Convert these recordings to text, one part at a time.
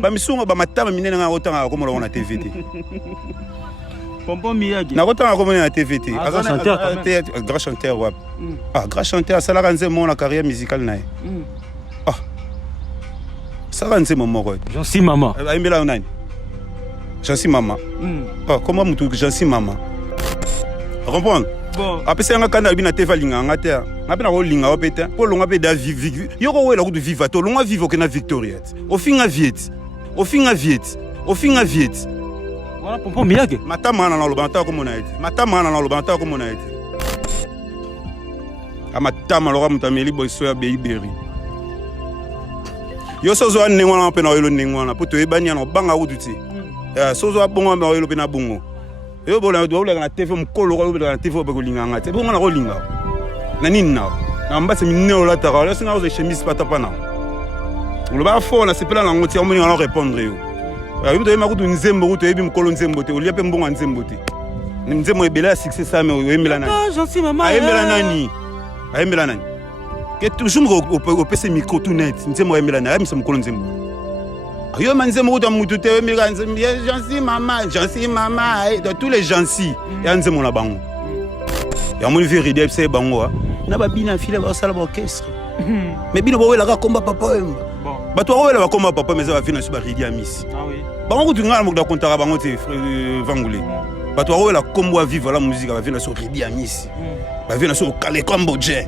bamisunga bamatama minene nga kotanga ko molona TVT. Pompon Miyagi. Na kotanga ko molona TVT. Grand chanteur wap. Grand chanteur ça la kanze mon la carrière musicale nae. Ça va nzemo moko. J'en suis maman. Aimela nani? J'en suis maman. Comment mutu j'en suis maman. Comprendre? Bon. Après c'est un canal bina TV linga ngata. Ngapena ko linga opeta. Ko longa pe da vive. Yoko wela ko viva to longa vivo ke na Victoriette. Au finga viet. Voilà Pompon Miyagi. Matama na lobanta ko mona eti. Amatama loka mutameli boyso ya beiberi. Yo sozo an nengwana pe na yelo nengwana poto ebanya na banga uduti. Sozo abonga me yelo pe na bongo. Yo bola do na TV mukolo ko na TV ba ko linga ngate. Bonga na ko linga. Na nini na? Na mbase minne la tara. Là singa zo chemise patapana. Lo ba fo na sepela na ngoti omoni na répondre yo. Yo to ema ko tu nzembo ko to ebi mukolo nzembo te. Olia pe mbonga nzembo te. Ni nzembo ebela succès ça me emela nani. Ah, j'en suis maman. Emela nani. Que toujours au PC micro tout net. Nzembo emela nani. Ami se mukolo nzembo. Yo manzembo ko to mutu te emela nzembo. J'en suis maman. De tous les gens-ci. Ya nzembo na bango. Ya mon vérité c'est bango. Na ba bina file ba sala ba orchestre. Mais bino bo wela ka komba papa emba. Bon. Ba to wela ba komba papa mais ça va finir sur ba ridi amis. Ah oui. Bango tu ngala mo da kontara bango te vangule. Ba to wela kombo vivre la musique va finir sur ridi amis. Ba finir sur Kale Cambodge.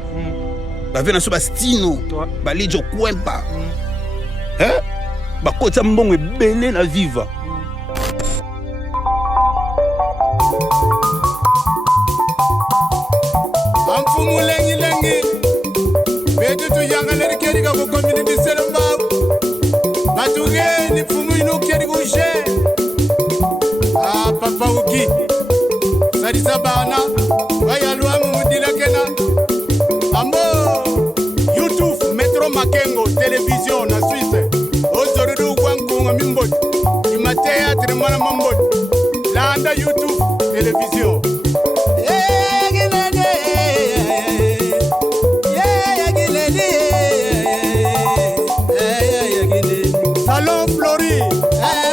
Ba finir sur Bastino. Ba lijo kwempa. Hein? Ba kota mbongo ebele na viva. Lengi betu tu yanga le keri ka ko community selamba batuge ni fumu ino keri ko je papa uki sadi sabana waya lwa mu mudila kena ambo YouTube Metro Makengo télévision na Suisse ozorudu kwankunga mimbot imatea tremana mambot landa YouTube télévision. Salon Flori,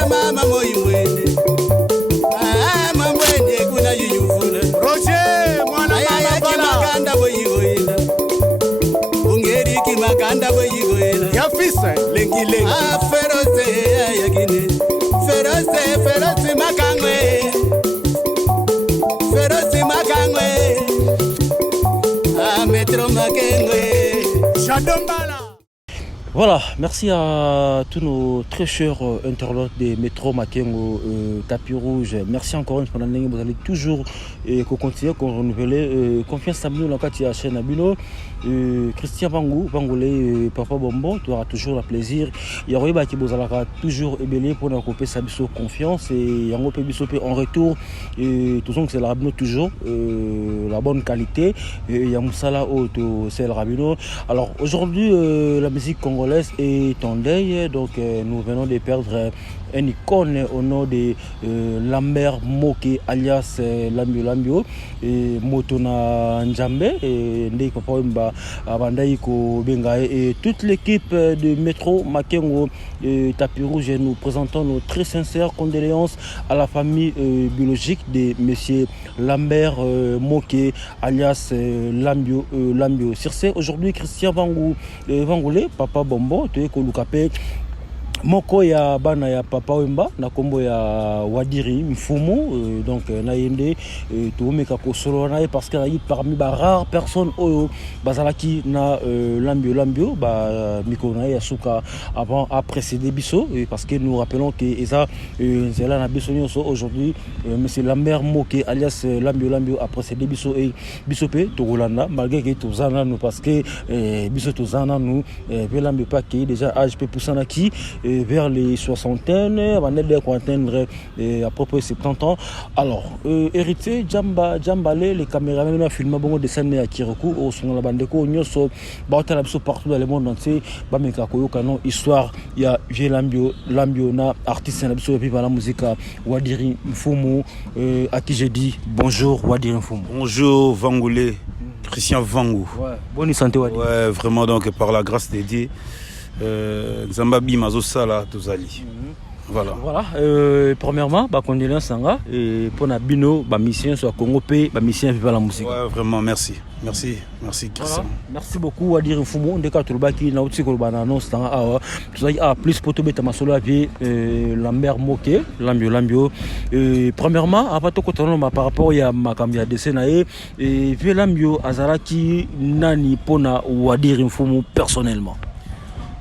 mama moimwene, mama mwene kuna yuyufuna. Roger, mwana mama bala. Makanda boyigoyela, ungeri ki makanda boyigoyela. Yafisa lengi lengi. Feroze yagine, feroze makangwe, feroze makangwe. Metro Makengwe, Chadombala. Voilà, merci à tous nos très chers internautes des Metro Makengo Tapis Rouge. Merci encore une fois, vous allez toujours continuer, renouveler confiance à nous dans la chaîne Abino. Christian Bangoulé, Papa Bombo, tu auras toujours le plaisir. Il y aura qui vous toujours ébélé pour nous couper sa confiance et en retour. Tout c'est la Rabino toujours, la bonne qualité. Il y a Moussala Auto, c'est le Rabino. Alors aujourd'hui, la musique congolaise est en deuil, donc nous venons de perdre une icône au nom de Lambert Moke alias Lambio et Motona Njambe et Ndei Papa Wemba Abandaïko Bengae et toute l'équipe de Metro Makengo Tapis Rouge. Nous présentons nos très sincères condoléances à la famille biologique de monsieur Lambert Moke alias Lambio. Sur ce, aujourd'hui Christian Vangoulé, Papa Bombo, tu es Kolukapé. Moko ya bana ya Papa Wemba na kombo ya Wadiri Mfumu donc naïende to meka ko solo na parce que parmi ba rares personnes oyo bazalaki na Lambio ba mikona ya suka avant à précéder biso parce que nous rappelons que eza zela na biso nyonso aujourd'hui monsieur Lambert Moke alias Lambio a précédé biso et bisope to Rolanda malgré que to zana nous parce que biso to zana nous Lambio pas qui déjà âge peu poussant qui vers les soixantaines, on est de atteindre à peu près 70 ans. Alors, héritier Djambale, les caméramans ont filmé beaucoup de scènes à Kiroku, au son de la bande de Konyoso, partout dans le monde entier, Bameka Koyo Kanon, histoire, il y a Vieux Lambio, na artiste, et puis la musique Wadiri Mfumu, à qui j'ai dit bonjour Wadiri Mfumu. Bonjour Vangoulé, Christian Vangou. Ouais, bonne santé Wadiri. Ouais, vraiment, donc par la grâce de Dieu. nzambe abima azosala tozali. Voilà. Voilà. Premièrement, condoléances Sanga et pour la bino, mission sur Congo P, mission vivre la musique. Ouais, vraiment merci. Merci Christian. Voilà. Merci beaucoup à dire Fumo, on décale tout le baki, na outi ko bana non Sanga a plus pour tomber ta masolo à vie Lambert Moké, Lambio. Premièrement, après tout quand par rapport à ma cambia de Senae et vie Lambio Azaraki nani pona ou à dire Fumo personnellement.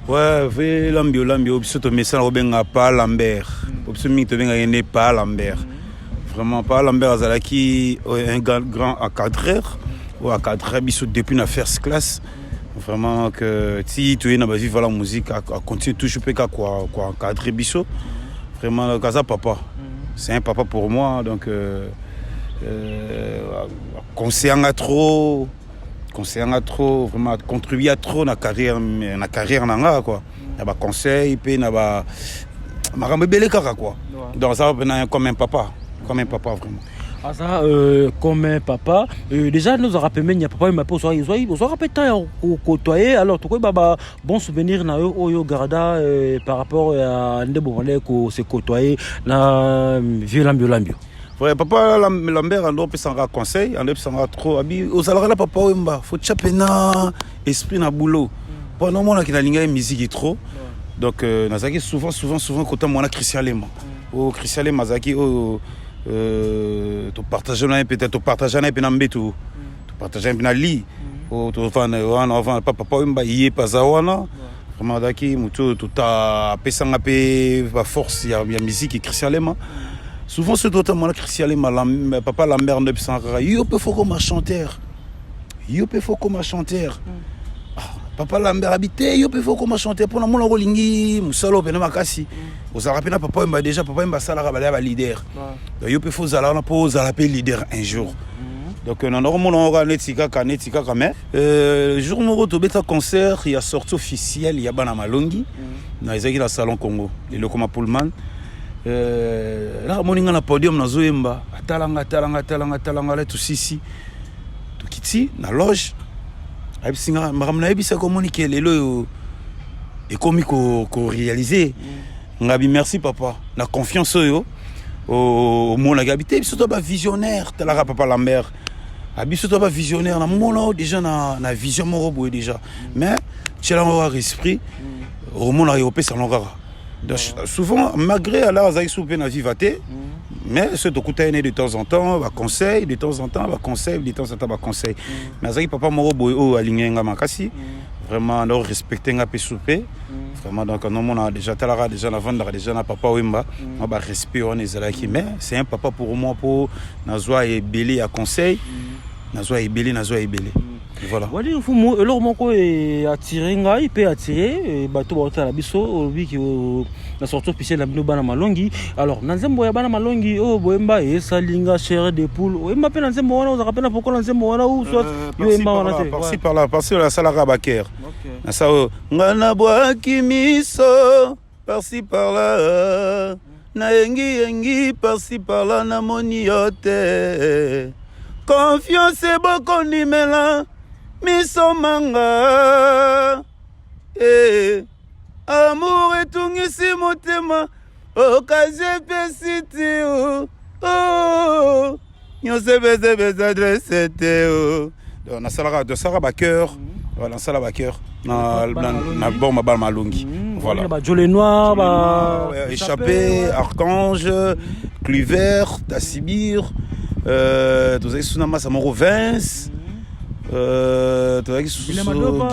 Ouais, ve Lambio, biso to message obenga pas Lambert. Biso mi to benga ene pas Lambert. Vraiment pas Lambert azalaki un grand encadreur ou encadreur biso depuis na first class. Vraiment que si tu es na vivre la musique à continuer toujours pe quoi encadrer biso. Vraiment kaza papa. C'est un papa pour moi donc conseillant trop vraiment contribuer à trop na carrière nanga quoi na ba conseil pe na ba makambe belé kaka quoi donc ça comme un papa vraiment ça comme un papa déjà nous a rappelé il y a papa il m'a posé ils ont rappelé tant côtoyer alors tu quoi bon souvenir na yo garda par rapport à ndebo wale ko se côtoyer na vieux lambio. Ouais, papa Lambert on peut s'en conseil, on peut s'en trop abi aux alala papa wemba, faut chapena esprit na boulot. Pendant moi qui na linga musique trop. Donc nazaki souvent quand moi na Christian Lema. Oh Christian Lema zaki to partager na peut-être to partager na pena mbetu. To partager na li. Oh to van papa wemba yé pazawana. Vraiment daki muto to ta pesanga pe force ya musique Christian Lema. Souvent, c'est totalement Christian Lema, papa Lambert ne peut pas il peut faire comme un chanteur. Papa Lambert habité, il peut faire comme un chanteur. Pour mon rolingi, musalo pena makasi. Vous avez rappelé papa Mba déjà, papa Mba sala rabala leader. Il peut faire zala pour zala leader un jour. Donc normalement on a netika mais le jour où on a concert, il y a sortie officielle, il y a bana malongi. Na ezaki na salon Congo, le Lokoma Pullman. Là moninga na podium na zoemba talanga là tout ici tout kiti na loge abisinga makamna ebisa communiquer lelo et comme ko réaliser ngabi merci papa na confiance yo au mon habité biso to ba visionnaire talaka papa Lambert abiso to ba visionnaire na mona déjà na vision mo robo déjà mais cela on a esprit au monde a opé ça l'ongara. Souvent, malgré Allah, ils sont bien à vivre, mais c'est de temps en temps, va conseil, de temps en temps, va conseil, de temps en temps, va conseil. Mais ça, papa moro boyo aligné ngamakasi, vraiment, nous respecter un peu souper, vraiment donc nous on a déjà talara déjà la vendre déjà na papa wemba, on va respecter on est là qui mais c'est un papa pour moi pour nazoa et belé à conseil, nazoa et belé. Voilà. Wadi fumo alors moko attirer ngai peut attirer bateau bota la biso lui qui na sortie officielle la bino bana malongi alors nanzembo ya bana malongi boemba et salinga chair de poule oemba pe nanzembo wana on rappelle pourquoi nanzembo wana ou soit yo emba wana te par-ci par-là passer la salara baker na ça ngana boa kimiso par-ci par-là na engi par-ci par-là na moni yote confiance boko nimela misomanga amour etungisi motema okaze pesiti nyose beze adresse te donc na sala de sara backer voilà sala backer na bon bal malungi voilà ba jolé noir ba échappé archange cluver tassibir tous ces sunama samoro Vince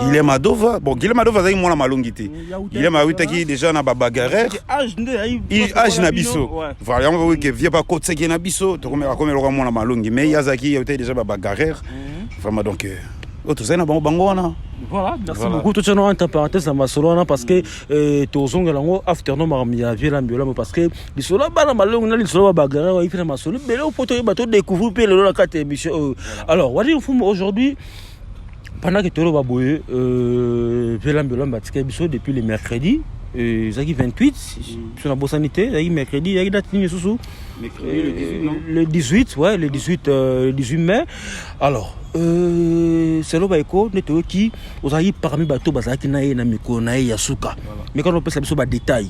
Guilhem Adova. Bon, Guilhem Adova, c'est moi malongi te. Guilhem Adova qui déjà na bagarre. Âge na biso. Voilà, on voit que vient pas côté qui na biso. Donc comme le moi malongi, mais Yazaki était déjà bagarre. Vraiment donc tout ça na bango na. Voilà, merci beaucoup. Tout ça nous entre parenthèses ça m'a solo parce que tozong lango after no maramia viela mbiola parce que li solo bana malongi na li solo bagarre il fait ma solo belo poto bato découvrir pe le la carte émission. Alors, wadi fumo aujourd'hui pendant que tolo baboye viela mbiola parce que biso depuis le mercredi Zaki 28, sur la Bossanité, Zaki mercredi, Zaki date nini sous le 18, ouais, le 18 mai. Alors, c'est là baiko neto qui ozaki parmi bateau bazaki nae na miko nae yasuka. Mais quand on peut savoir sur détail,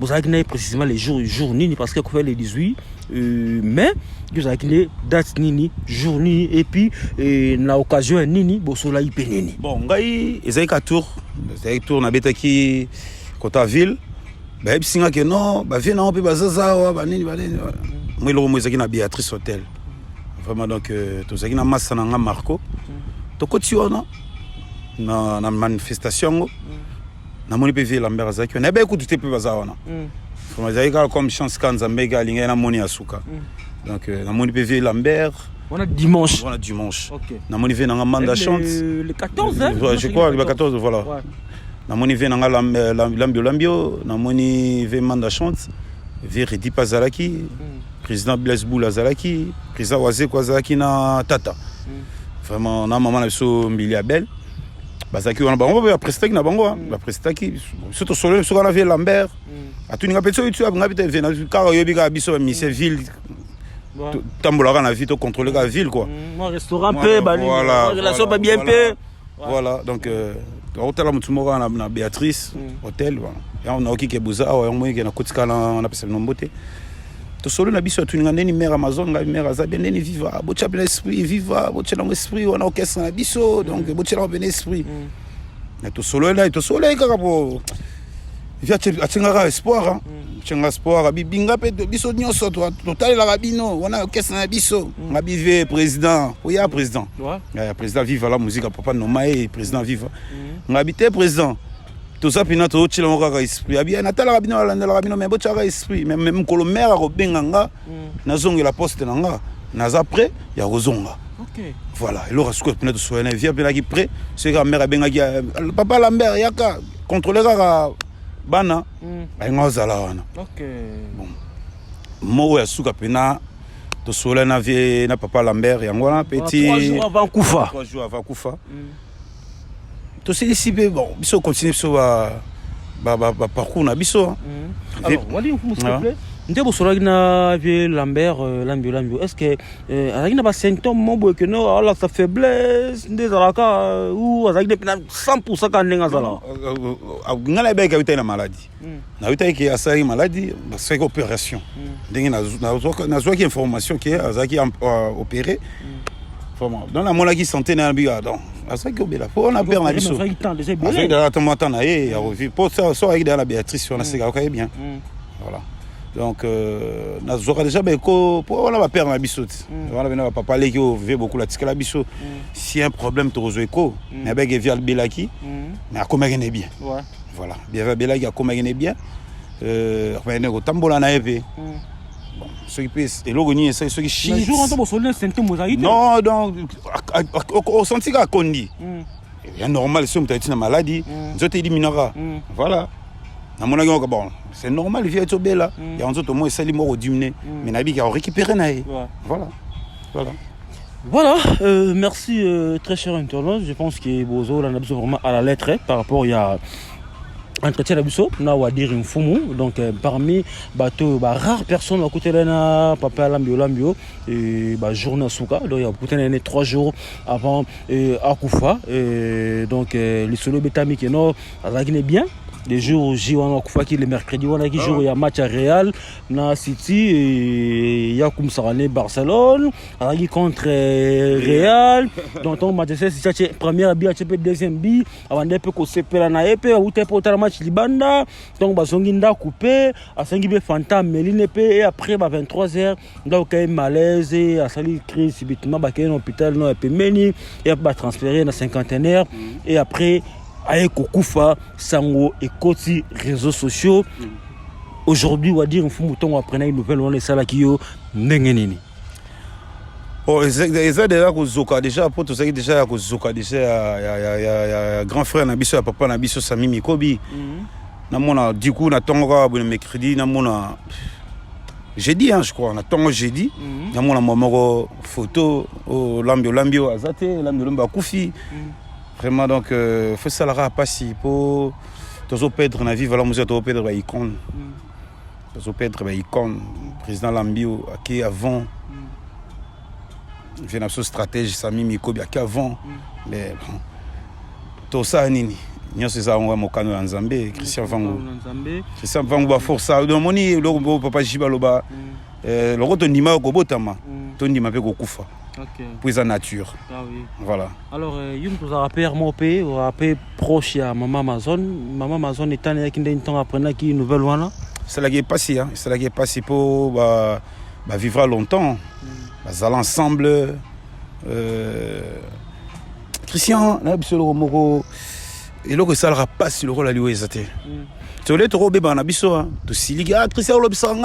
bazaki nae précisément les jours nini parce que fait le 18 mai, bazaki nae date nini, jour nini et puis na occasion nini bosola ipenini. Bon, ngai ezaki ka tour na betaki kota ville. Ba ebsinga que non, ba vie na on peut bazaza ba nini. Moi le mo ezaki na Béatrice Hôtel. Vraiment donc tozaki na massa na nga Marco. Tokoti wana na manifestation na moni pe vie Lambert azaki na ba ekutu te pe baza wana. Vraiment ezaki comme chance kan Nzambe ga linga na moni asuka. Donc na moni pe vie Lambert. On a dimanche. OK. Na moni vie na nga Manda chante le 14 hein. Je crois le 14 voilà. Ouais. Na moni vie na nga Lambio, na moni vie Manda chante. Vie Redi Pazalaki. Président Blaise Boula Zalaki, président Wazé Kwazaki na Tata. Vraiment na maman na so Miliabel. Bazaki on ba prestaki na bango, ba prestaki surtout solo so na vie Lambert. Atuni nga petso itu nga pete vena car yobi ka biso mise ville. Tambola na vie to contrôler la ville quoi. Moi restaurant pe ba relation pas bien pe. Voilà donc hôtel Mutumora na Béatrice hôtel voilà. Et on a qui ke buza on mo ki na kotika na pesa nombote. To solo na biso tuninga ndeni mère Amazon nga mère azabe ndeni viva bocha bien esprit viva bocha na esprit on a orchestre na biso donc bocha na bien esprit na to solo kaka po via atinga espoir tchenga espoir bibinga pe biso nyonso to talela rabino on a orchestre na biso nga bive président oya président ouais président viva la musique papa nomae président viva nga bité président tout ça pina to chila ngaka esprit abia na tala rabino la rabino mais bocha ka esprit même kolomera ko benganga na zongi la poste nanga na za près ya rozonga. OK. Voilà, il aura ce que pina to soena via pina qui près c'est ka mère benga ki papa Lambert yaka contrôler ka bana ay ngozala wana. OK. Bon. Mo ya suka pina to sola na vie na papa Lambert yangona petit 3 jours avant Koufa. 3 jours avant Koufa. To c'est ici bon biso continue so ba parcours na biso. Alors wali s'il te plaît ndebo sola na vie Lambert Lambio est-ce que avec na ba symptômes mo que non alors sa faiblesse des alaka ou avec des 100% quand nenga zala ngala ba ka na maladie na uta ki asari maladie parce que opération ndenge na zo ki information qui azaki opéré vraiment dans la molaki santé na biga donc ça que bela pour on a peur na biso avec de la tomata na e ya revu pour ça avec de la Béatrice on a c'est OK bien voilà donc na zoka déjà beko pour on a peur na biso on a bena papa leki o vivre beaucoup la tikala biso si un problème to rezo eko mais avec via le belaki mais a comment gagner bien voilà bien belaki a comment gagner bien ben ko tambola na ep bon ce qui peut et l'organie c'est ce qui chie le jour on tombe sur le symptôme mosaïque non donc au senti ka kondi et normal si on t'a dit na maladie je te éliminera voilà na mona ngo bon c'est normal via to bela et en tout moins sali mort diminuer mais na bi qui a récupéré na voilà merci très cher internaute je pense que Bozo là on a besoin vraiment à la lettre par rapport il y a entretien la biso na wa dire une fumu donc parmi bateau rare personne à côté là papa Lambio et journée souka donc il y a peut-être 3 jours avant Akoufa donc les solo betami que non azaki bien les jours J1 Akoufa qui le mercredi on a qui jour il y a match à Real na City et Yakoum Sarane Barcelone azaki contre Real donc on match c'est première bi HP deuxième bi avant de peu ko sepela na ep ou te pour match libanda donc bazongi nda coupé à 5 be Fanta Meline et après 23h donc malaise et à sali crise subitement ba ken hôpital non et meni et ba transféré na cinquantenaire et après Aye Koufa, Sango et Koti, réseaux sociaux. Aujourd'hui, on va dire, on va prendre une nouvelle, on est là qui est nengenini. Oh, déjà déjà pour tout ça déjà déjà grand frère Nabiso papa Nabiso Sami Mikobi. Na mona du coup na tonga bon mercredi na mona jeudi je crois na tonga jeudi na mona momoro photo au Lambio azate Lambio Koufi. Vraiment donc faut ça la pas si pour tozo perdre na vive la musique tozo perdre ba icône tozo perdre ba icône président Lambio qui avant vient na stratégie Sami Mikobi qui avant mais bon tout ça nini nyonso eza ngo mokano ya Nzambe Christian Vango ba force do moni lo papa Jibaloba le to ndima ko botama to ndima pe ko kufa pour sa nature. Ah oui. Voilà. Alors, il nous a rappelé RMOP, on a rappelé proche à Maman Amazon. Maman Amazon est allée qui d'un temps après qui nouvelle one. C'est là qui est passé, hein. C'est là qui est passé pour vivre longtemps. Aller ensemble. Christian, là, c'est le mot. Et là, ça le passe le rôle à lui. Tu veux trop bébé en abisso, hein. Tu sais, Christian, le sang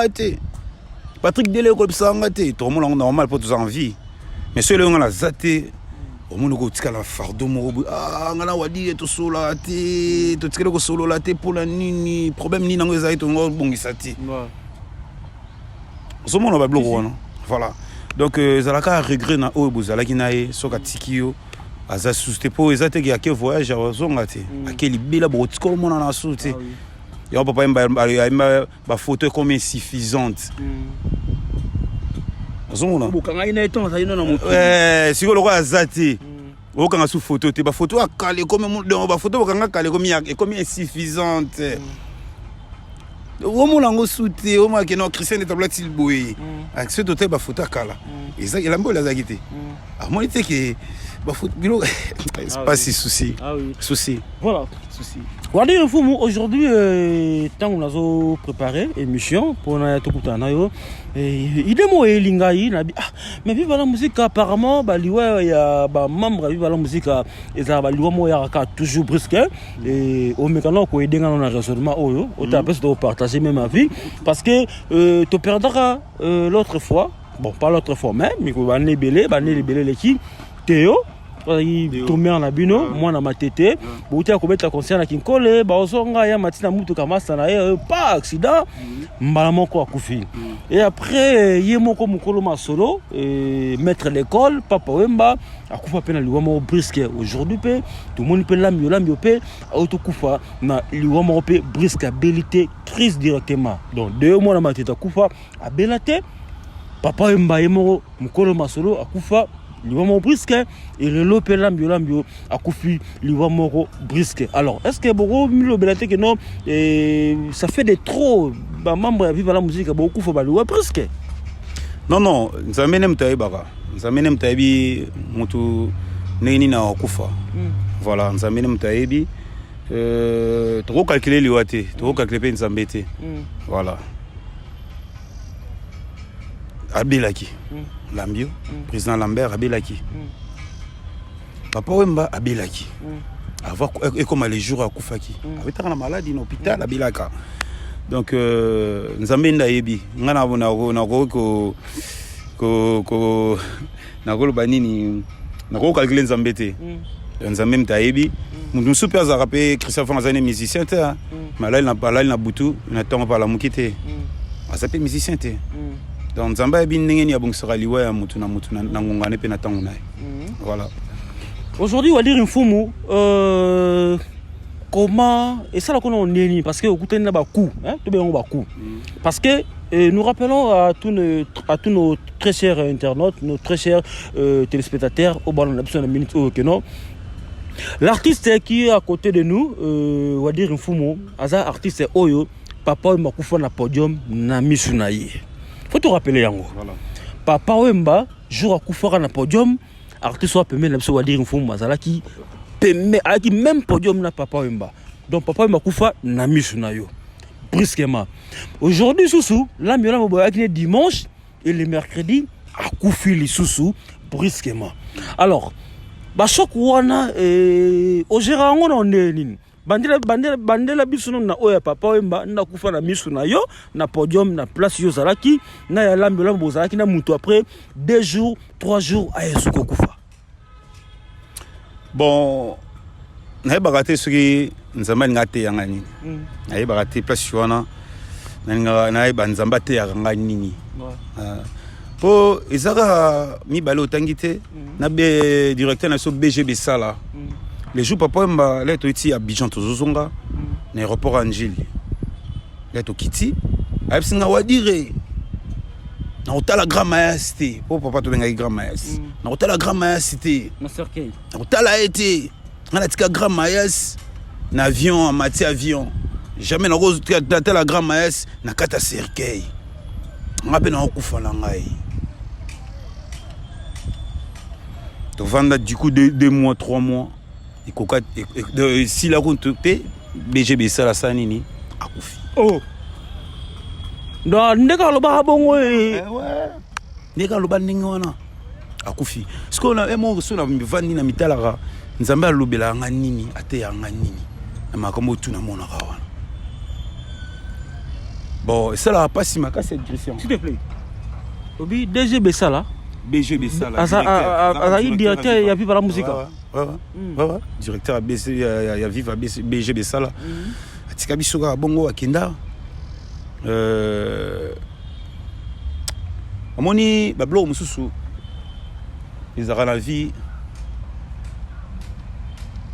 Patrick Dele, le sang tout le monde normal pour tous en vie. Mais ceux-là, on a zaté. Au monde où tu as la fardeau, on a wadi tout sola, tout ce que solo la pour la nini, problème ni dans les aides, on a bon gisati. Ce monde on va bloquer, non? Voilà. Donc, zalaka regret na o bozala kinae soka tikio, aza souste pour les aides qui a quel voyage à zongate, à quel bela brotiko mon na souté. Et on peut pas une photo comme insuffisante. Si vous avez zati, vous avez sous photo, la photo a calé comme la photo a calé comme insuffisante. Au moins on soutient, au moins que nos Christian est tablette il boue. Avec ce doté la photo a calé. Et ça il a beau la zagité. À moi il était que la photo c'est pas si souci. Ah oui. Souci. Voilà. Souci. Regardez aujourd'hui tant qu'on a préparé émission pour na tout kutana il est moi lingai na mais vive la musique apparemment ba liwa ya ba membre vive la musique et ça ba liwa mo ya ka toujours presque et au mécano ko edenga na raisonnement oyo au tapes de partager même avis parce que tu perdras l'autre fois bon pas l'autre fois mais ko ba nebelé les qui Théo il tombe en abino moi na matete bouti akobeta concert na kinkole ba osonga ya matina mutu kamasa na pas accident mbala moko akufi et après yemoko mukolo masolo maître l'école papa wemba akufa pena liwamo brisque aujourd'hui pe tout monde peut l'ambio pe autokufa na liwamo pe brisque abilité crise directement donc 2 mois na matete akufa abelate papa wemba yemoko mukolo masolo akufa liwamo brisque et le lopé l'ambio a coufi liwamo brisque. Alors est-ce que beaucoup milo belate que non ça fait des trop ba membre vivre la musique beaucoup faut ba liwa brisque. Non nous amenem taibaka nous amenem taibi mutu neni na kufa voilà nous amenem taibi trop calculer liwate trop calculer pe nzambete voilà abelaki Lambio, président Lambert Abelaki. Papa Wemba Abelaki. Avoir et comme les jours à Koufaki. Avec la maladie dans l'hôpital Abelaka. Donc nous amène d'aébi. Ngana na banini na calculer nzambete. Nous amène d'aébi. Nous super à rappeler Christophe Fanzane musicien ta. Malal na butu, n'attend pas la mukite. A s'appelle musicien te. Donc Zamba bin ndenge ni abongisa liwa ya mutu na ngongane pe na tango nae. Voilà. Aujourd'hui on va dire une fumu comment et ça là qu'on on neni parce que okuteni na ba coup hein to bien on ba coup parce que nous rappelons à tous nos très chers internautes, nos très chers téléspectateurs au ballon d'absence de minutes que non. L'artiste qui est à côté de nous on va dire une fumu asa artiste oyo papa makufa na podium na misunaye. Faut te rappeler yango. Voilà. Papa Wemba jour à Koufara na podium, artiste soit permet l'abso dire une fois mazala qui permet à qui même podium na Papa Wemba. Donc Papa Wemba Koufa na misu na yo. Brusquement. Aujourd'hui sousou, la miola moboya qui est dimanche et le mercredi à Koufi li sousou brusquement. Alors, ba choc wana au gérant on est bandela biso na oya papa Wemba na kufa na misu na yo na podium na place yo zalaki na ya lambela bozalaki na mutu après 2 jours 3 jours ayesuko kufa. Bon na bagate soki nzamba ngate yanga nini na bagate place wana na banzamba te yanga nini po ezaka mi balo tangite na be directeur na so BGB sala. Les jours papa Wemba là to iti Abidjan to zozonga na aéroport Angeli ya tokiti ayebisinga wadire na otala grand mayas te po papa tobengaki grand mayas na otala grand mayas te na cercueil na otala ye te nga natika grand mayas na avion amati avion jamais nakotala grand mayas na kati ya cercueil nga mpe nakokufa na ngai tovanda du coup 2 mois 3 mois ikoka sila kuntu mpe BG Bessala sa nini akufi ndeka aloba bongo ndeka aloba ndenge wana akufi siko na emo so na mivandi na mitalaka nzambe alobela nga nini ate yanga nini na makambo tu na mona ka wana bon ça pas si makasi direction s'il te plaît obi DG Bessala BG Bessala azali directeur ya Viva la Musique directeur ya Viva BG Bessala atika biso ka bongo akenda amoni bablo mususu ezaka na vie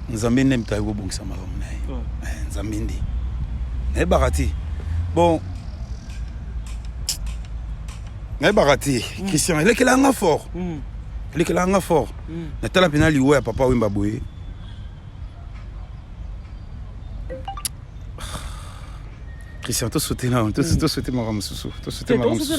nzambe nde mtayi kobongisa malamu na ye nzambe nde nayebaka te bon nayebaka te Christian elekelanga fort elekelanga fort natala mpena liwo ya papa Wemba boye Christian to sauter là to sauter ma ramsusu to sauter ma ramsusu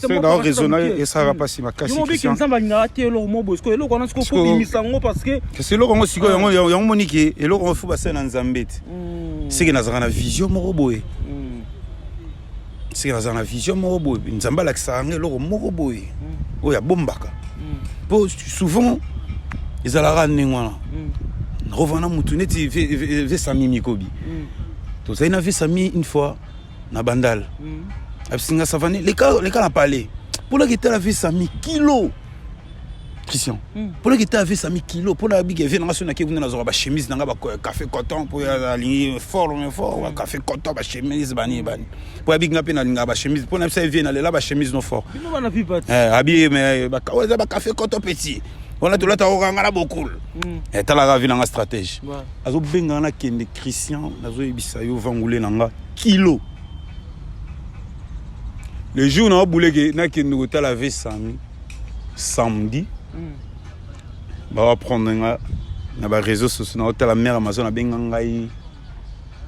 c'est dans raisonner et ça va passer ma casse Christian nzamba ngate lo mo bosko lo kona sko ko bimisango parce que c'est lo kongo siko yango monike et lo kongo fu basa na nzambete c'est que nazaka na vision moko boye c'est que nazaka na vision moko boye nzamba la kisanga lo moko boye oya bombaka po souvent ezalaka nengwana rovana mutu neti ve sami mikobi tout ça il a vu Sami une fois na bandal absinga savane les cas n'a parlé pour la guitare avait Sami kilo Christian pour la guitare avait Sami kilo pour la big vient na ke vuna na ba chemise na ba café coton pour la ligne fort café coton ba chemise bani pour la big na pe na ba chemise pour na ça vient na la ba chemise no fort habillé mais ba café coton petit on a tout là ta beaucoup et ta la vie na stratégie azo benga na kende Christian nazo yebisa yo vangule nanga kilo le jour na boule que na kende ko ta la ve samedi ba va prendre na ba réseaux sociaux na ta la mère Amazon na benga ngai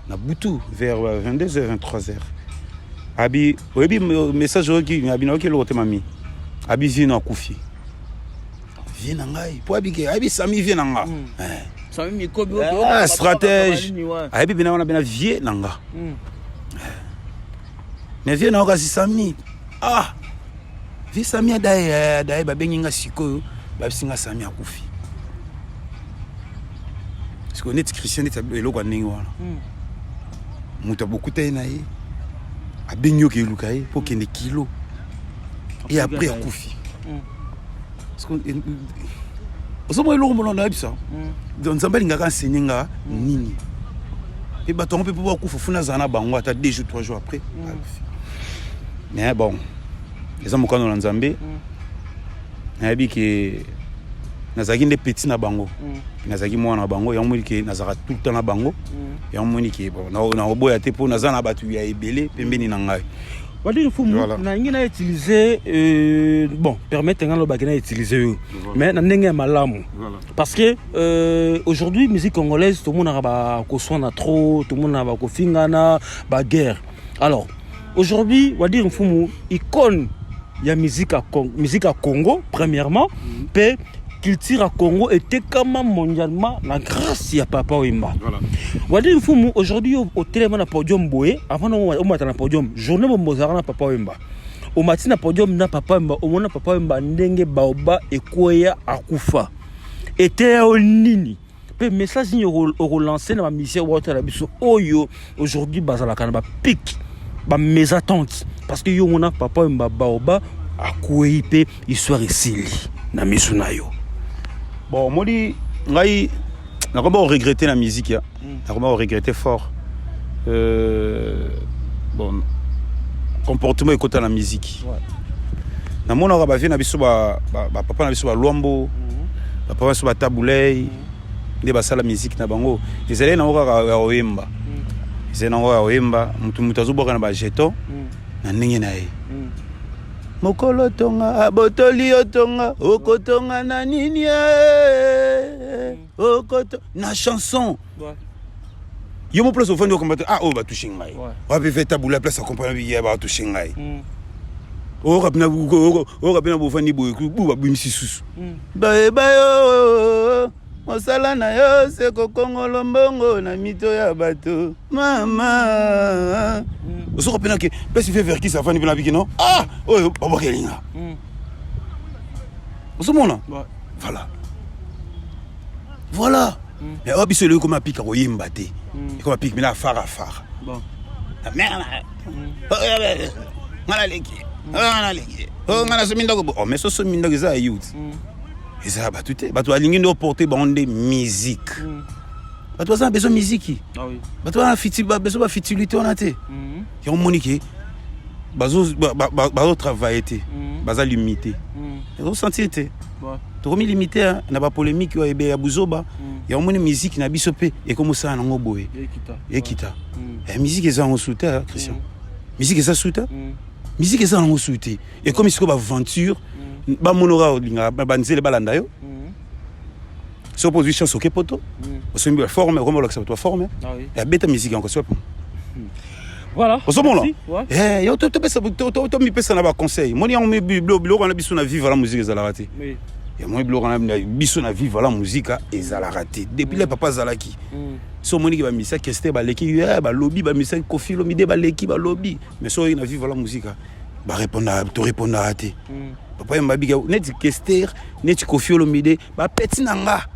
na butu vers 22h 23h abi oyebi message qui abi na ke lo te mami abi vient na kufi vient ngai po abi ke abi Sami vient nanga Sami mikobi stratège abi bina wana bina vie nanga mais vient na kasi Sami vie Sami dai ba benginga siko ba singa Sami akufi parce que net Christian net eloko ndenge wana muta beaucoup tay na ye abenyo ke lukai po kende kilo et après akufi osomo eloko molonda yebisa nzambe alingaka enseigner nga nini et batongo mpe po bakufa funa zana bango ata 2 jours 3 jours après mais bon eza mokano na nzambe nayebi ke nazalaki nde petit na bango nazalaki mwana na bango yango moni ke nazalaka tout le temps na bango yango moni ke na oboya te mpo naza na bato ya ebele pembeni na ngai Wadi fumu na ingina utiliser bon permettre ngalo bakina utiliser mais na ndenge malamu parce que aujourd'hui musique congolaise tout le monde a ba ko sona trop tout le monde a ba ko fingana ba guerre alors aujourd'hui wadi fumu icône ya musique à Congo premièrement pe culture à Congo était comme mondialement la grâce ya Papa Wemba. Wadi Fumu aujourd'hui au téléphone na podium boé avant au matin na podium journée Mozart na Papa Wemba. Au matin na podium na Papa Wemba au mona Papa Wemba ndenge baoba ekoya akufa. Était au nini. Pe message ni au relancer na mission water la biso oyo aujourd'hui bazala kana ba pic ba mes attentes parce que yo mona Papa Wemba baoba akuyi pe histoire esili na misuna yo. Bon, moi, je regretter la musique. Je regretter fort. Bon, comportement écoutant la musique. Na mon arabe vient na biso ba papa na biso ba Luambo, papa na biso ba Tabulei, nde basala musique na bango ezali na oka ya oyemba ezali na oka ya oyemba mutu azoboka na ba jeton na ndenge na ye mokolo tonga abotoli otonga okotonga na nini okoto na chanson yo mo place au fond de combattre ah oh va toucher ngai va faire tabou la place à comprendre bien va toucher ngai o rapina bo fandi bo ku ba bimisi susu ba yo mosala na yo se kokongolo mbongo na mito ya bato mama so rapina ke place fait vers qui ça fandi bien avec non ah oh baba kelinga so mona voilà mais oh biso le comme a pique ko yimba te et comme a pique mais la fara bon la merde ngala leki oh ngala so mindogo oh mais so mindogo za youth et ça ba tout ba to alingi ndo porter bande musique ba to ça besoin musique ah oui ba to fiti ba besoin ba fitilité on a te yo monique bazo travailler te baza limité et sentir te to mi limité na ba polémique yo ebe ya buzoba ya omoni musique na biso pe et comme ça na ngoboye ekita et musique eza en soutien Christian musique eza soutien musique eza en soutien et comme isko ba aventure ba monora linga ba nzele balanda yo so position so kepoto so mbi forme comme l'oxa toi forme et beta musique encore soit voilà au moment là yo to pesa to mi pesa na ba conseil moni on mi blo on a biso na vivre la musique eza la raté et moi blo on a biso na vivre la musique eza la raté depuis les papas zalaki so moni ki ba misa keste ba leki ba lobby ba misa kofi lo mide ba leki ba lobby mais so na vivre la musique ba répondre à raté papa mbabiga net kester net kofi lo mide ba petit nanga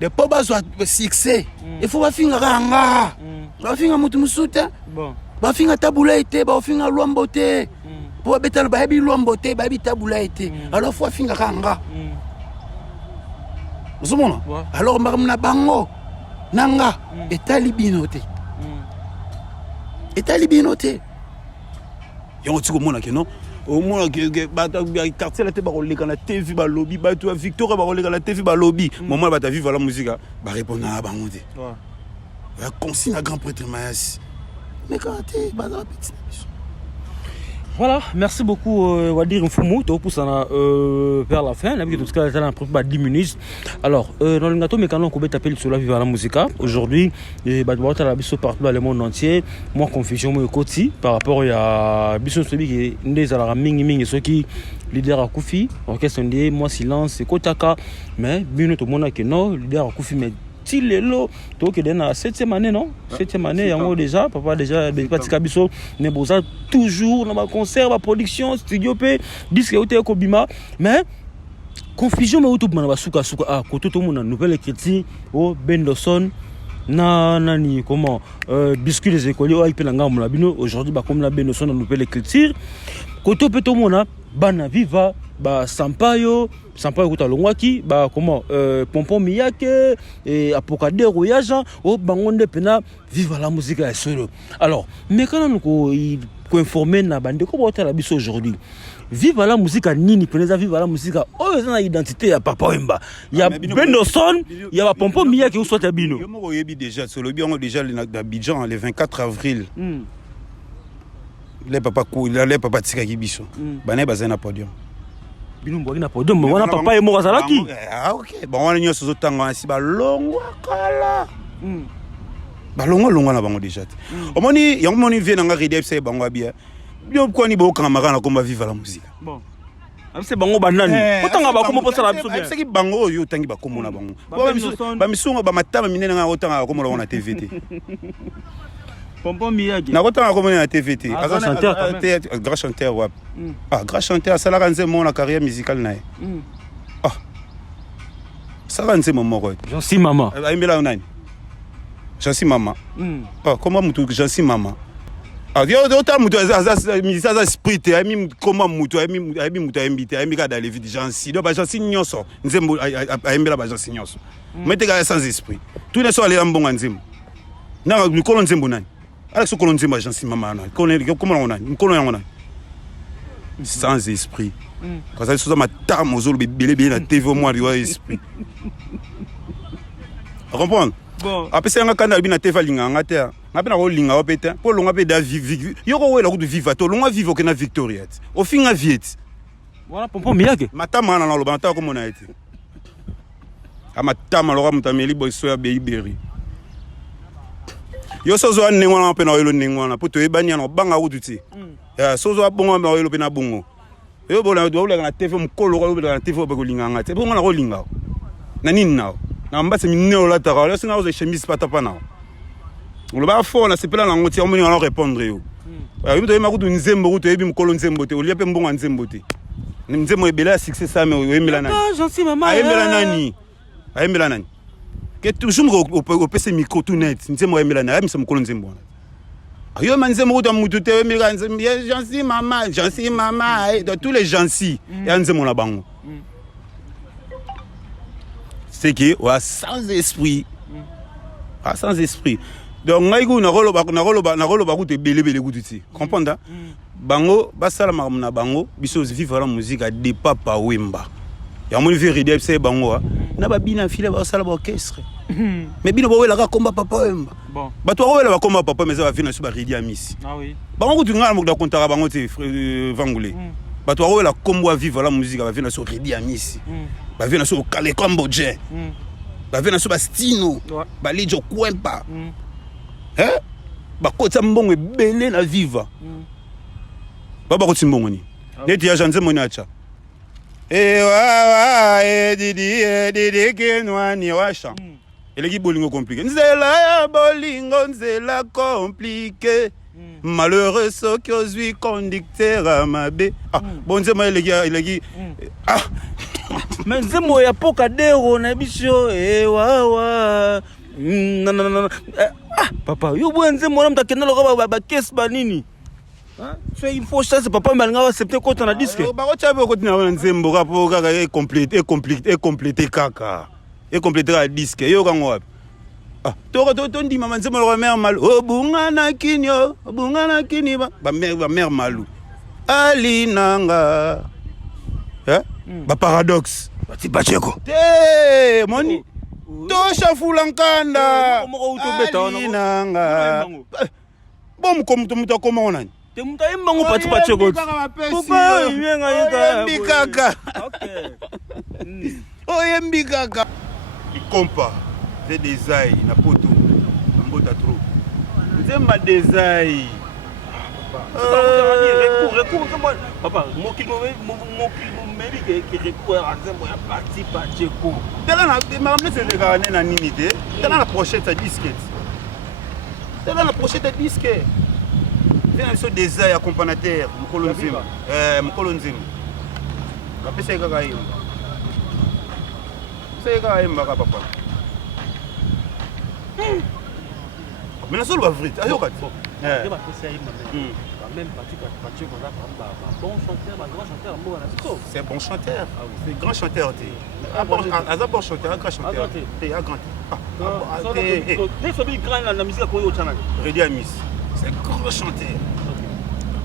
de poba so succès il faut ba finga nga ba finga mutu musuta bon ba finga tabula ete ba finga lwambo te po betala ba bi lwambo te ba bi tabula ete alors faut finga nga osomona alors mna bango nanga etali binote yo tiko mona ke non au moins que bata quartier la te ba roleka na TV ba lobby ba to Victor ba roleka na TV ba lobby moment ba ta vivre la musique ba répondre à ba monter la consigne à grand prêtre Mayas mais quand tu ba dans petit. Voilà, merci beaucoup Wadir Mfumu, tu pousse vers la fin, tout ce qu'il y a 10 minutes. Alors, dans le gâteau mécano, on peut taper sur la vie à la musique. Aujourd'hui, il y a partout dans le monde entier. Moi, confusion, moi, côté par rapport à Bisson Sobi qui est né à la Ming, ceux qui leader à Koufi, orchestre ndé, moi, silence, c'est Kotaka, mais Bino, tout le monde qui est non, leader à Koufi, mais Tilelo, donc il est dans la 7e année, non 7e année, il y a déjà, papa déjà, des petits cabisso, mais bon, ça, toujours dans ma concert, ma production, studio P, disque et Kobima, mais confusion, mais autour de ma souka, ah, côté tout le monde, nouvelle écriture, oh, Benderson, nani, comment, biscuit des écoliers, oh, il peut l'engager, mon labino, aujourd'hui, bah, comme la Benderson, nouvelle écriture, côté tout le monde, bana viva ba sampayo kuta longwaki ba comment pompon miyake et apokade royage au bangonde pena viva la musique ya solo. Alors mais quand nous ko informer na bande ko bota la biso aujourd'hui viva la musique nini pena viva la musique oh na identité ya Papa Wemba ya Benderson ya ba pompon miyake ou soit bino yo mo yebi déjà solo bi on déjà d'Abidjan le 24 avril les papa tika kibiso bana bazana podium bino mbona podium wana papa e moko zalaki ah OK bon wana nyoso zotanga si balongwa kala balongwa na bango déjà omoni yango moni vie nanga ridi fc bango abia bio ko ni bo kanga makana ko vivre la musique bon c'est bango banani otanga ba komo posala biso bien c'est ki bango yo tangi ba komo na bango ba misunga ba matama minene nga otanga komo la TVT Pompon Miyagi. Na kotanga komona na TVT. Grand chanteur quand même. Grand chanteur ouais. Ah, grand chanteur ça la ranze mon la carrière musicale na. Ah. Ça ranze mon moko. Jansi mama. Aimela nani? Jansi mama. Ah, comment mutu Jansi mama? Ah, yo ta mutu ça spirit ami comment mutu ami mutu invité ami ka dans les vies Jansi. Do ba Jansi nyonso. Nzembo aimela ba Jansi nyonso. Meteka sans esprit. Tout ne soit aller en bon nzembo. Na mikolo nzembo nani? Alex Kolon nzembo Jansi mama na. Comment on a? Mikolo yango na. Sans esprit. Quand ça soit ma tame aux autres belé bien la TV au moins riwa esprit. comprendre Bon. apesa nga kanda bina te valinga nga te nga pena ko linga o peta po longa pe da vivi yoko wela ku viva to longa vivo ke na Victoria o finga viet Voilà pompon miyake. matama na lo banta ko mona ete amatama lo ka mutameli boiso ya beiberi yo sozo an nengwana pena oyelo nengwana po to ebani na banga kututi ya sozo abongo ma oyelo pena bongo yo bola do bola na TV mukolo ko bola na TV ko linga nga te bongo na ko linga na nini nao na mbase mineo la tara la singa oze chemise patapa na le ba fo na sepela na ngoti omoni na répondre yo yo to yema kutu nzembo kutu ebi mukolo nzembo te olia pe mbongo nzembo te nzembo ebela succès ça mais oyemela nani Ah, gentil maman. ayemela nani ayemela nani ke toujours au PC micro tout net nzembo ayemela nani ayemisa mukolo nzembo yo manzembo kutu mutu te oyemela nzembo gentil maman dans tous les gentils ya nzembo na bango c'est que sans esprit sans esprit donc ngaiku na rolo ba te belebele kututi comprendre bango basala na bango biso vivre la musique a dépas pa wemba ya moni vérité c'est bango na ba bina file ba sala ba orchestre mais bino ba wela ka komba papa wemba Bon. ba to wela ba komba papa mais ça va finir sur ba ridi amisi Ah oui. bango kutu ngala mo da kontara bango te vangule ba to wela kombo vivre la musique va finir sur ridi amisi ba vient sur Kale Cambodgien ba vient sur Bastino ba lijo kwempa ba kota mbongo ebele na viva ba koti mbongo ni neti ya janze moni acha wa didi kenwani washa eleki bolingo compliqué nzela ya bolingo nzela compliqué malheureux soki ozwi conducteur amabe bonzema eleki Mais nzembo ya poka dero na biso wawa. Papa, yo bo nzembo na mtakenda loka ba case ba nini? So il faut ça c'est papa malanga accepter quand on a disque. Ba ko tsabe ko tina nzembo ka po kaka compléter kaka. Et compléter la disque yo ka ngwa. To ndima nzembo lo mère malu. Obungana kinyo ba mère malu. Alinanga. Ba paradoxe. Bati bacheko. Te moni. Tosha fulankanda. Moko utobeta wana. Alinanga. Bom comme muta koma onani. Te muta imbango pati bacheko. Papa yenga yeka. Mbikaka. Okay. Oyembikaka. Ikompa. C'est des ailes na poto. Mbota trop. Nzemba des ailes. Recours papa moki meri qui recours à nzembo ya parti bacheko. Tela na mamle c'est ga na nini te. Tela na pochette à disquette. Tela na pochette à disquette. Viens sur des ailes accompagnateur mukolo nzembo. Mukolo nzembo. Kapesa kaka hiyo. C'est ga imba ka papa. Mais la seule va vrai. Ayo kat. Même parti bacheko là bon chanteur, grand chanteur mo na siko. C'est bon chanteur. C'est grand chanteur. Bon chanteur, grand chanteur. C'est un grand. Les familles grand la musique ko yo chana. Redi Amis. C'est grand chanteur.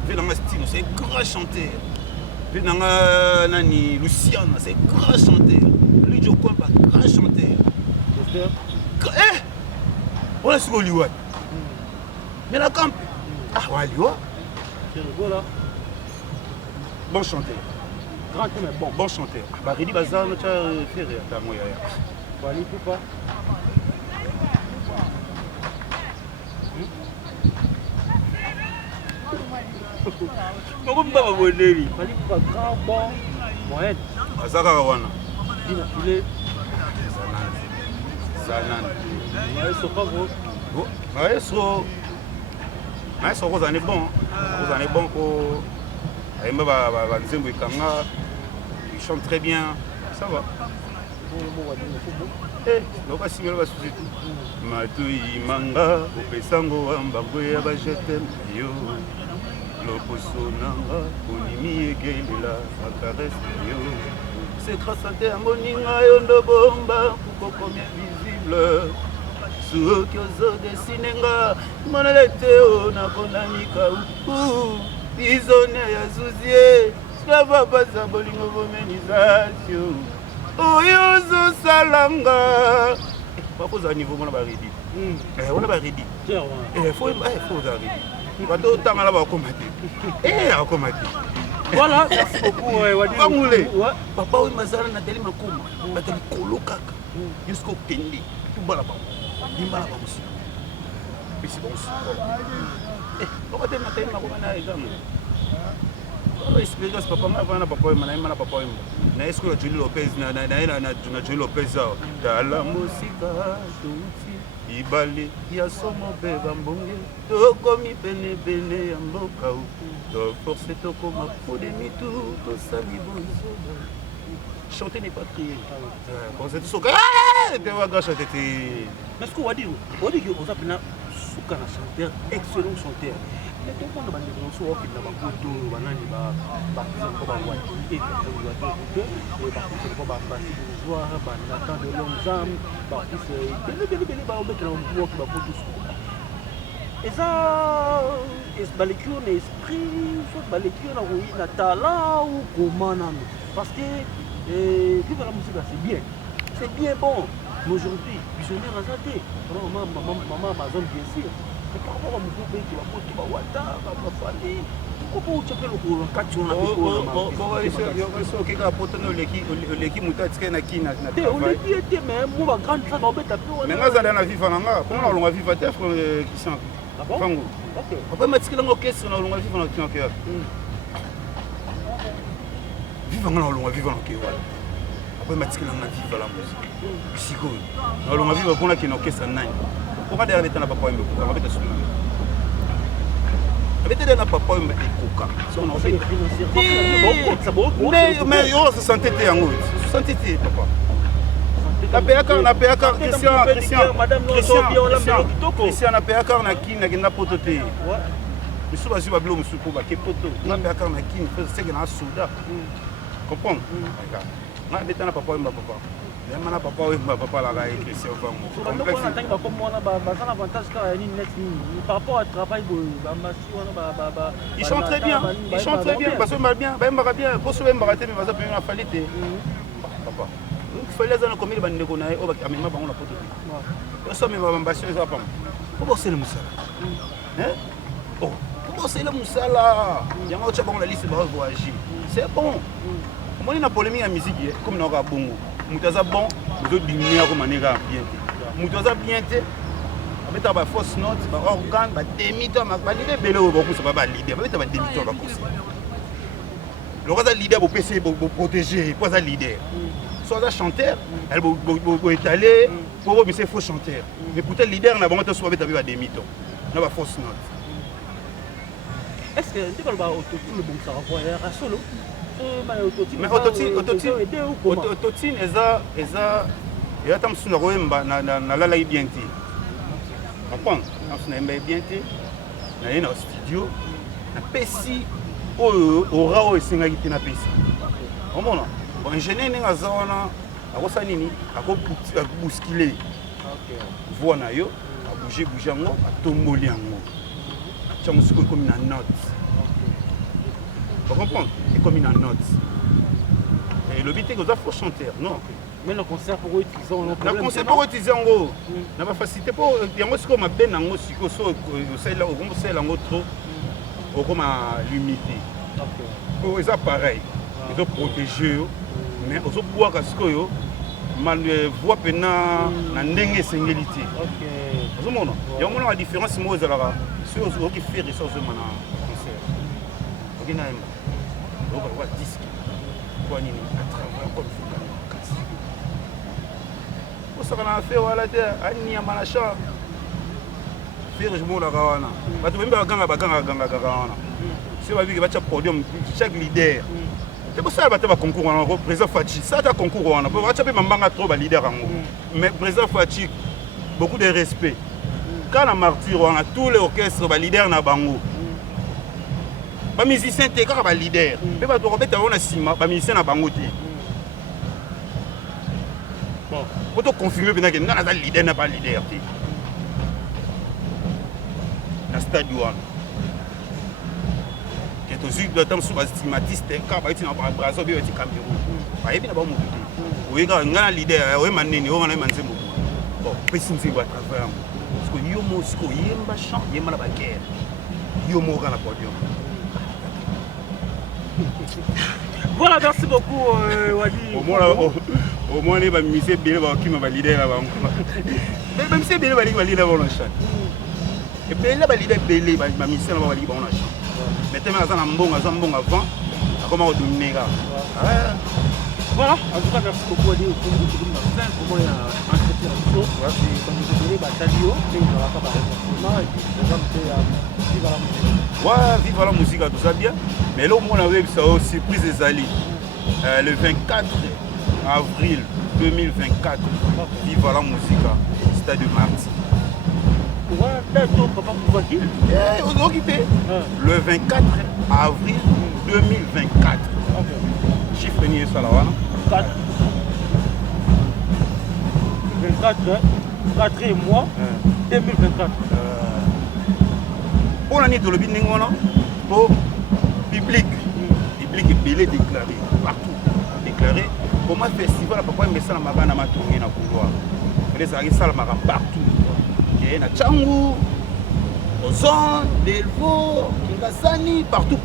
Vu dans ma style, c'est grand chanteur. Vu dans nani Luciana, c'est grand chanteur. Lui Joko pas grand chanteur. On est sur Hollywood. Mais la camp. Hollywood. Bon chanteur. Grand mais bon. Bon chanteur. Redi Bazar, tu as fait rire. T'as moi. Wali Poupa. Comment pas boneri? Wali Poupa grand bon. Moyen. Bazar wana. Il a filé. Zanan. Maestro pas gros. Maestro Rose en est bon. Rose en est bon pour. Nzembo Ikanga. Il chante très bien. Ça va. Donc à signer la société. Matui manga, opesango ambango ya ba jetem yo. Loposo nanga, onimi egelela, makarese yo. C'est grâce à te moninga yo ndo bomba, pour combien visible. Soki ozo desinenga, monalete o na konamika u. Disone ya zuzie, skava pasa bolingo bomenizasyo. Oyo zo salanga faut au niveau on a ready on a ready faut ready bato tanga la ba commander a commander voilà merci beaucoup Wadi papa oui mazala na teli makoma batali kolokaka jusqu'au kendi tout bala ba dimbala ba aussi puis c'est bon on va te matin makoma na examen on explique ce papa na papa oui na papa oui na est-ce que Julie Lopez na Julie Lopez la musique tuti ibale ya somo be bambonge tokomi pene pene ya mboka to force tokoma pour des mitu to sali bonzo chanter n'est pas crier quand c'est soka te wa ga chanter mais ce que Wadi que on s'appelle suka na chanteur excellent chanteur mais tout le monde va dire so ok na ba koto banani ba ko ba Wadi et ba voir ba Nathan de Longzam ba bele ba mettre en voix ba koto et ça est lecture l'esprit soit ba lecture na talent ou comment parce que vivre la musique c'est bien bon mais aujourd'hui visionnaire azate maman ma zone bien sûr mais par rapport à mon groupe qui va porter ba wata ba fali pourquoi tu appelles le kati on a so ki ka potano leki mutatsike na kina na travail on était mais moi grande ça va beta peu mais ngaza na viva nanga comment on va vivre te qui sont fango OK après matsikela ngo question na longa viva na kina ke viva nga na longa viva na ke wala après matsikela na viva la musique siko na longa viva pona kina okesa nani pourquoi derrière beta na papa yembe ko beta suna beta na papa yembe ekoka so on fait mais yo se sentait yango se sentait papa na peyaka Christian na peyaka na kina kina poto te misu bazu babilo musu po bake poto na peyaka na kina c'est que na soda comprendre na beta na papa yemba papa même na papa yemba papa la ga Christian vango complexe na tanga comme moi na ba ça avantage ka ni net par rapport au travail ba masi wana ils sont très bien parce que mal bien ba yemba bien pour se yemba te mais baza pe na falite papa il fallait dans comme il va ndeko na o ba amema bango na poto te so me ba mbasho za pam ko bo sele musala oh ko bo sele musala yango cha bango na liste ba voyager c'est bon moi na polémique ya musique comme na ka bongo mutaza bon zo diminuer ko manera bien mutaza bien te abeta ba fausse note ba organe ba demito ba leader belo ba ko so ba leader ba beta ba demito ba ko le roi leader pour PC pour protéger pour ça leader soit un chanteur elle va étaler pour mais c'est faux chanteur mais pour tel leader na bango soit beta ba demito na ba fausse note est-ce que tu parles ba autotune bon ça va à solo mais autotune eza ya tamsuna roemba na lala bien te comprendre tamsuna emba bien te na yena studio na pesi ora o esengaki te na pesi omona bon ingénieur ninga za wana akosa nini akobuskile voix na yo abouger yango atomboli yango tiango siko ekomi na note vous comprenez? Et comme une note. Et le but est que vous avez faux chanteur, non? Mais le concert pour utiliser en gros. Le concert pour utiliser en gros. N'a pas facilité pour. Il y a moi ce qu'on m'a bien en gros, si que ça, c'est là où on sait en gros trop, au comme à l'humidité. Pour les appareils, ils ont protégé, mais ils ont boire parce que yo, mal voix pena na ndenge singélité. Vous comprenez? Il y a une différence moi ils là. Ceux qui fait ressources maintenant concert. Ok na on va voir disque quoi nini à travers comme ça va faire wala te ani ya malacha faire je mo la kawana batu bemba ganga kawana si va vivre va podium chaque leader c'est pour ça va concours en président Fachi ça ta concours on va taper mambanga trop ba leader en mais président Fachi beaucoup de respect quand la martyr on a tous les orchestres ba leader na bango ba musicien te ka ba leader pe ba to robeta on a sima ba musicien na bango te bon pour te confirmer bien que na leader na pas leader te na stade one que to zik le temps sous ba stigmatiste ka ba itina ba brazo bi oti Cameroun ba yebi na ba mo te o yega ngana leader o manene o ngana manzembo bon opesi nzembo à travers yango parce que yo mo siko yemba chant yemba na baguerre yo mo kana podium. Voilà, merci beaucoup Wadi. Au moins les musées belé ba qui m'a leader là bango. Même si belé ba leader ba na chant. Et belé ba leader belé ba musée na ba leader ba na chant. Mais tellement ça na mbonga avant comment dominer là. Voilà, en tout cas, merci beaucoup Wadi. Comment il y a entretien la chose, comme vous avez dit, Batalio, mais il n'y aura pas de renforcement et puis les gens vive la musique. Ouais, vive la musique, tout ça bien. Mais là, on a vu ça aussi, surprise des alliés. Le 24 avril 2024, vive la musique, stade de Marty. Ouais, d'accord, papa, vous voyez on est occupé. Le 24 avril 2024. Chiffre ni ça là, 4 mois 2024. Pour l'année de l'objet pour public est belé déclaré partout déclaré pour moi festival papa mais ça la mabana ma tourner na couloir mais ça ça la mara partout et na Tchangu Ozon Delvo Kingasani partout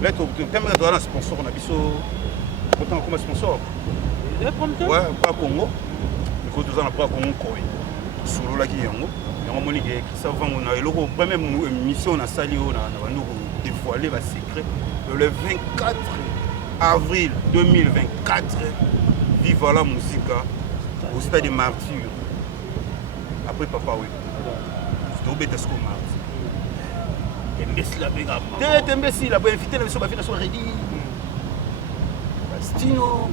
là tu thème de la sponsor on a biso autant comme sponsor ouais pas Congo il faut tous en pas Congo quoi solo la qui yango yango moni ke ça va on a eloko même émission na sali na bandu dévoiler ba secret le 24 avril 2024 vive la musique au stade de Martyr après papa oui c'est au Betesco Martyr imbécile la bega t'es imbécile la inviter na so ba fina so ready Stino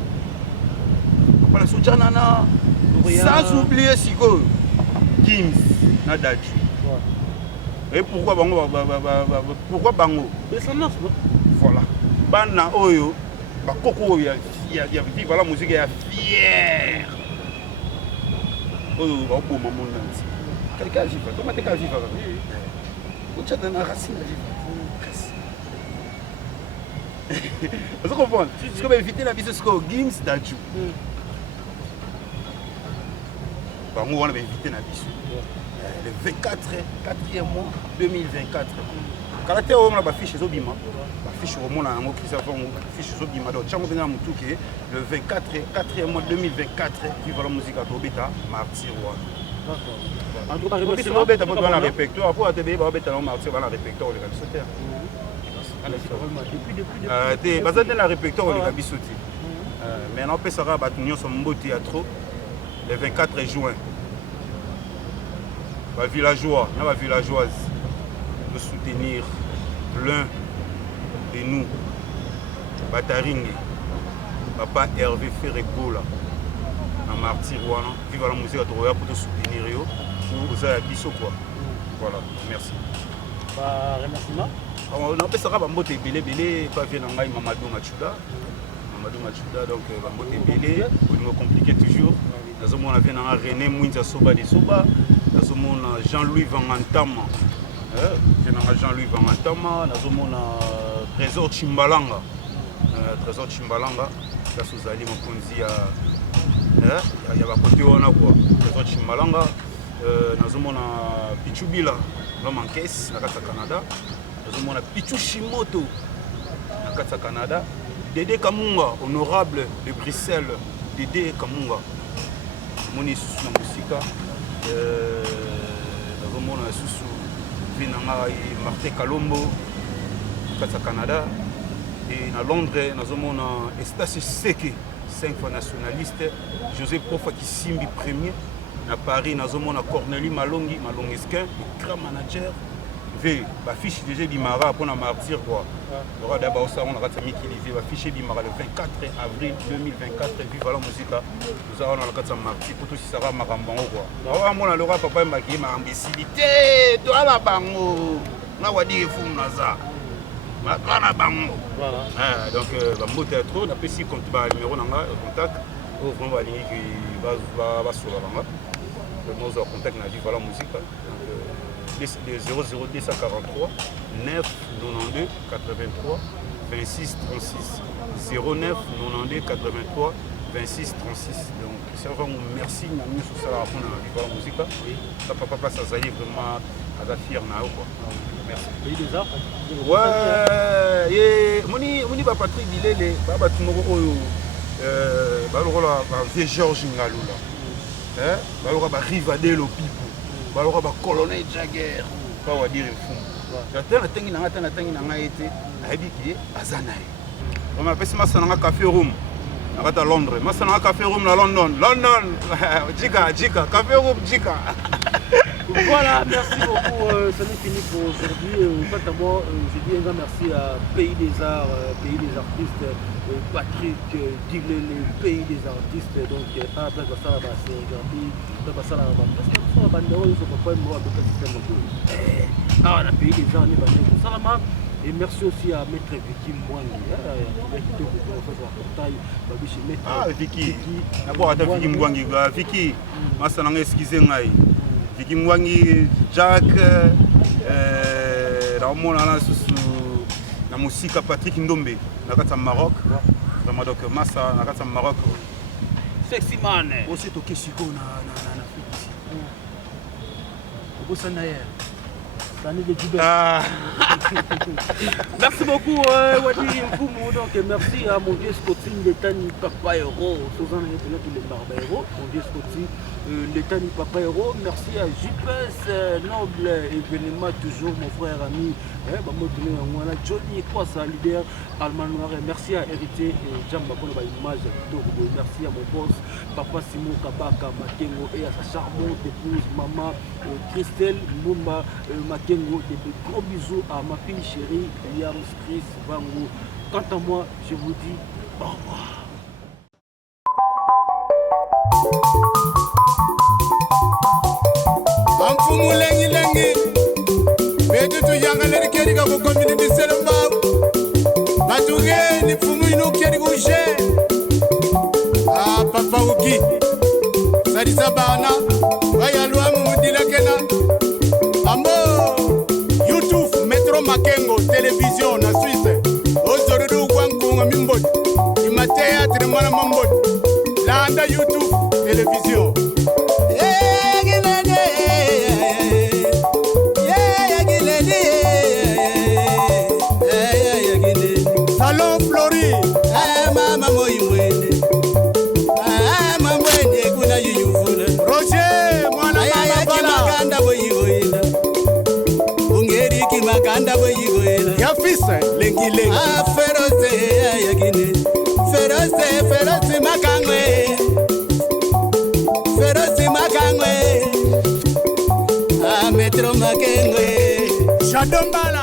papa la so janana sans oublier Siko Gims na Dachi. Et pourquoi bango pourquoi bango voilà bana oyo ba koko ya vive la musique ya fier oyo ba boma mona nti quelqu'un vivre comment t'es qu'à vivre o tchata na racine vivre vous comprenez ce que éviter la biso Siko Gims Dachi bango on va éviter na biso le 24 4e mois 2024 caractère on a fiche zobima fiche au monde en qui ça fiche zobima donc chango bena mutuke le 24 4e mois 2024 vive la musique à Tobeta Martyr d'accord en tout cas remerciement beta pour dans répertoire pour atebe ba beta na Martyr dans répertoire le bisoter depuis bazate na répertoire le bisoter mais on peut ça ba tunyo so mbote ya trop le 24 juin. Les villageois, les villageoises, de soutenir l'un de nous, Bataringue, Papa Hervé Ferregola, à Martyr, vive la musique à Troya pour te soutenir, vous avez dit quoi. Voilà, merci. Remerciement. On a fait ça, Bambote Belé, pas bien en Mamadou Machuda. Mamadou Machuda, donc Bambote Belé, pour nous compliquer toujours. Nous avons René Mouinza Soba de Soba. Nous avons Jean-Louis Vangantama. Jean-Louis Vangantama. Nous avons Trésor Chimbalanga. Trésor Chimbalanga. Là, vous allez me dire il y a un côté où on a quoi. Trésor Chimbalanga. Nous avons Pichubila, l'homme en caisse, dans le Canada. Nous avons Pichu Shimoto, dans le Canada. Dédé Kamunga, honorable de Bruxelles. Dédé Kamunga. Moni sous la musique. Nous avons sous Vinanga et Martin Kalombo, au Canada. Et à Londres, nous avons Estas Seke, 5 fois nationaliste. José Profa qui Simbi premier. À Paris, nous avons Cornélie Malongi, Malongiskin, le grand manager. La fiche déjà Bimara pour la Martyr quoi. On a d'abord ça on a raté qui lisait la fiche Bimara le 24 avril 2024 vive la musique. Nous avons la carte Martyr pour tout si ça va Marambango quoi. On mon alors papa m'a dit ma imbécilité toi la bango. Na wadi fou naza. Ma kana bango. Voilà. Donc la moto trop d'après si compte ba numéro nanga contact au fond va ligne qui va sur la bango. Nous avons contact na vive la musique. Le 00243 9 92 83 26 36 09 92 83 26 36 donc c'est vraiment merci na nous sur ça la fond na Viva la musique ça papa place azali vraiment aza fier na yo quoi merci pays des arts ouais et moni ba Patrick Bilele ba tunoko oyo ba lokola ba vieux Georges Ngalula ba lokola ba Rivadelo Pipo ba lokola ba Colonel Jagger pas wa dire fou j'attends tangi na nga été ayebi ki azanaye on m'appelle masana café room à Londres masana café room na London Jika café room Jika. Voilà, merci beaucoup, ça n'est fini pour aujourd'hui. Quant à moi, je dis un grand merci à Pays des Arts, Pays des Artistes, Patrick Dilele, Pays des Artistes, donc à place de ça là-bas, c'est Gambie, place de ça là-bas, parce que ça va bandeau, il faut pas me voir avec le système de ah, la Pays des Arts, on est bandeau, ça là-bas. Et merci aussi à Maître Vicky Mwangi, ah Vicky, d'abord à Vicky Mwangi, Vicky, moi ça n'a excusé ngai. Vicky Mwangi, Jack, Ramon Alain Soussou, la musique à Patrick Ndombe, la carte Maroc, vraiment donc Massa, la carte Maroc. Sexy man. Aussi toqué Chico na Afrique. Au Sanaï. Merci beaucoup Wadi Mfumu, donc merci à mon vieux Scotty Letani Papa Hero, Suzanne les Barbero, mon vieux Scotty Letani Papa Hero, merci à JPS Noble événement toujours mon frère ami Johnny quoi ça leader Alman Noir, merci à Héritier Jamba pour la image, merci à mon boss Papa Simon Kabaka Makengo et à sa charmante épouse maman Christelle Mumba Makengo. Des gros bisous à ma fille chérie Liam Chris Vango. Quant à moi, je vous dis au revoir. Amfumu lengi lengi bedu tu yanga leri keri ga ko community selamba batuge ni fumu ino keri go je ah papa uki sadi sabana baya luamu mudila kena ambo YouTube Metro Makengo télévision na Suisse ozorodu kwankunga mimbodi ima théâtre mwana mambodi landa YouTube télévision Salon Flori mama moimwene mamwene kuna yuyuvula Roger mwana mama bala boyigoyela ungeriki makanda boyigoyela yafisa lengi lengi feroze yagine feroze makangwe Metro Makengwe Shadombala